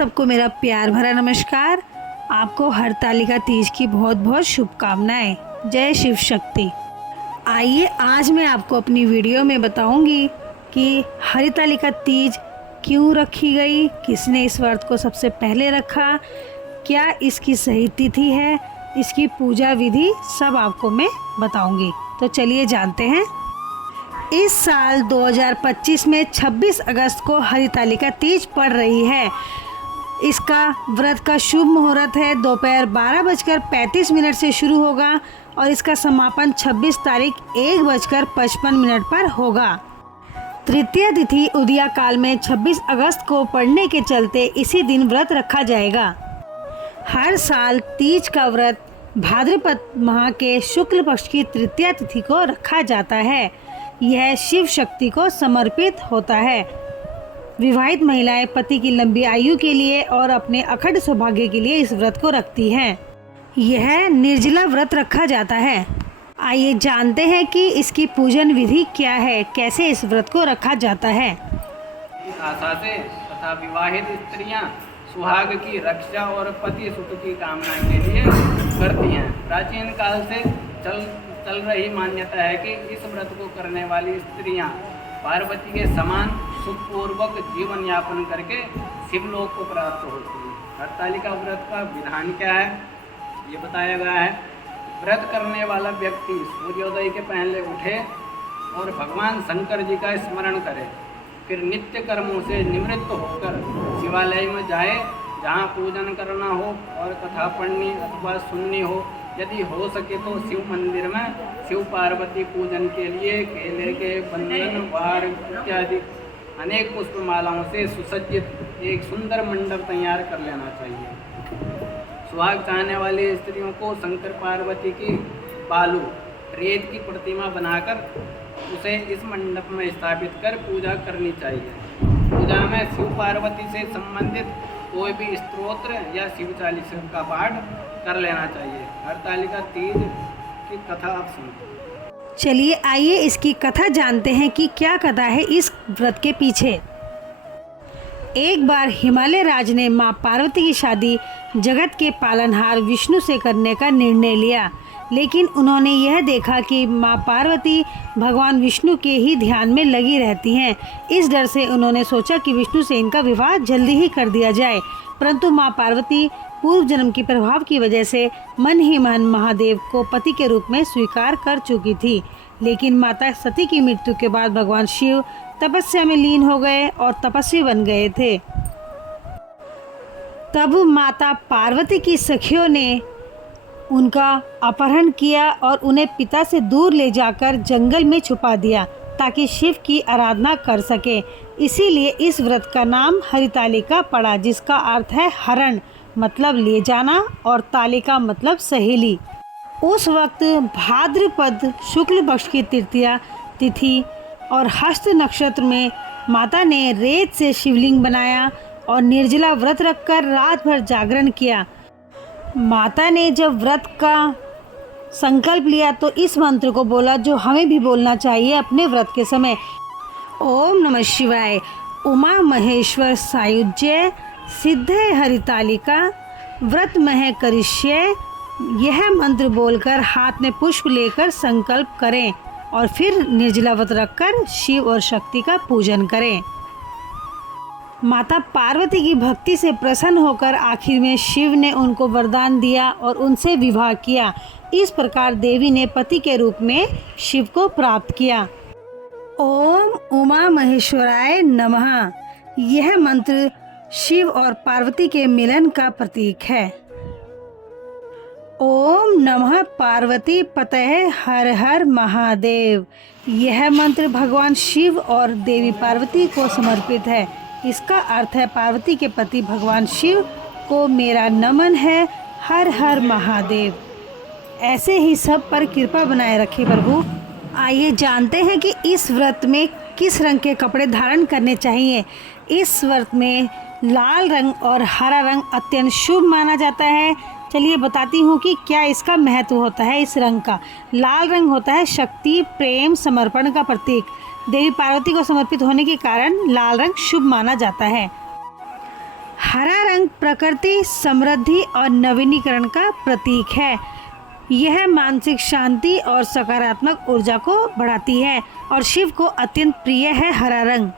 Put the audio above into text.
सबको मेरा प्यार भरा नमस्कार। आपको हरतालिका तीज की बहुत बहुत शुभकामनाएं। जय शिव शक्ति। आइए आज मैं आपको अपनी वीडियो में बताऊंगी कि हरतालिका तीज क्यों रखी गई, किसने इस व्रत को सबसे पहले रखा, क्या इसकी सही तिथि है, इसकी पूजा विधि सब आपको मैं बताऊंगी। तो चलिए जानते हैं। इस साल 2025 में 26 अगस्त को हरतालिका तीज पड़ रही है। इसका व्रत का शुभ मुहूर्त है दोपहर 12:35 से शुरू होगा और इसका समापन 26 तारीख 1:55 पर होगा। तृतीया तिथि उदया काल में 26 अगस्त को पड़ने के चलते इसी दिन व्रत रखा जाएगा। हर साल तीज का व्रत भाद्रपद माह के शुक्ल पक्ष की तृतीया तिथि को रखा जाता है। यह शिव शक्ति को समर्पित होता है। विवाहित महिलाएं पति की लंबी आयु के लिए और अपने अखंड सौभाग्य के लिए इस व्रत को रखती हैं। यह निर्जला व्रत रखा जाता है। आइए जानते हैं कि इसकी पूजन विधि क्या है, कैसे इस व्रत को रखा जाता है। आशा से तथा विवाहित स्त्रियां सुहाग की रक्षा और पति सुख की कामना के लिए करती हैं। प्राचीन काल से चल रही मान्यता है कि इस व्रत को करने वाली स्त्रियां पार्वती के समान सुखपूर्वक जीवन यापन करके शिवलोक को प्राप्त होती है। हरतालिका व्रत का विधान क्या है ये बताया गया है। व्रत करने वाला व्यक्ति सूर्योदय के पहले उठे और भगवान शंकर जी का स्मरण करे, फिर नित्य कर्मों से निवृत्त होकर शिवालय में जाए जहाँ पूजन करना हो और कथा पढ़नी अथवा सुननी हो। यदि हो सके तो शिव मंदिर में शिव पार्वती पूजन के लिए केले के बंधन वार इत्यादि अनेक पुष्पमालाओं से सुसज्जित एक सुंदर मंडप तैयार कर लेना चाहिए। सुहाग चाहने वाली स्त्रियों को शंकर पार्वती की बालू रेत की प्रतिमा बनाकर उसे इस मंडप में स्थापित कर पूजा करनी चाहिए। पूजा में शिव पार्वती से संबंधित कोई भी स्तोत्र या शिव चालीसा का पाठ कर लेना चाहिए। हरतालिका तीज की कथा आप सुनते। चलिए आइए इसकी कथा जानते हैं कि क्या कथा है इस व्रत के पीछे। एक बार हिमालय राज ने माँ पार्वती की शादी जगत के पालनहार विष्णु से करने का निर्णय लिया, लेकिन उन्होंने यह देखा कि माँ पार्वती भगवान विष्णु के ही ध्यान में लगी रहती हैं। इस डर से उन्होंने सोचा कि विष्णु से इनका विवाह जल्दी ही कर दिया जाए, परंतु माँ पार्वती पूर्व जन्म के प्रभाव की वजह से मन ही मन महादेव को पति के रूप में स्वीकार कर चुकी थी। लेकिन माता सती की मृत्यु के बाद भगवान शिव तपस्या में लीन हो गए और तपस्वी बन गए थे। तब माता पार्वती की सखियों ने उनका अपहरण किया और उन्हें पिता से दूर ले जाकर जंगल में छुपा दिया ताकि शिव की आराधना कर सके। इसीलिए इस व्रत का नाम हरतालिका पड़ा, जिसका अर्थ है हरण मतलब ले जाना और तालिका मतलब सहेली। उस वक्त भाद्रपद शुक्ल पक्ष की तृतीया तिथि और हस्त नक्षत्र में माता ने रेत से शिवलिंग बनाया और निर्जला व्रत रखकर रात भर जागरण किया। माता ने जब व्रत का संकल्प लिया तो इस मंत्र को बोला जो हमें भी बोलना चाहिए अपने व्रत के समय। ओम नमः शिवाय, उमा महेश्वर सायुज्य सिद्धे हरतालिका व्रत मह करिष्ये। यह मंत्र बोलकर हाथ में पुष्प लेकर संकल्प करें और फिर निर्जला व्रत रखकर शिव और शक्ति का पूजन करें। माता पार्वती की भक्ति से प्रसन्न होकर आखिर में शिव ने उनको वरदान दिया और उनसे विवाह किया। इस प्रकार देवी ने पति के रूप में शिव को प्राप्त किया। ओम उमा महेश्वराय नमः। यह मंत्र शिव और पार्वती के मिलन का प्रतीक है। ओम नमः पार्वती पतये हर हर महादेव। यह मंत्र भगवान शिव और देवी पार्वती को समर्पित है। इसका अर्थ है पार्वती के पति भगवान शिव को मेरा नमन है, हर हर महादेव। ऐसे ही सब पर कृपा बनाए रखे प्रभु। आइए जानते हैं कि इस व्रत में किस रंग के कपड़े धारण करने चाहिए। इस व्रत में लाल रंग और हरा रंग अत्यंत शुभ माना जाता है। चलिए बताती हूँ कि क्या इसका महत्व होता है। इस रंग का लाल रंग होता है शक्ति, प्रेम, समर्पण का प्रतीक। देवी पार्वती को समर्पित होने के कारण लाल रंग शुभ माना जाता है। हरा रंग प्रकृति, समृद्धि और नवीनीकरण का प्रतीक है। यह मानसिक शांति और सकारात्मक ऊर्जा को बढ़ाती है और शिव को अत्यंत प्रिय है हरा रंग।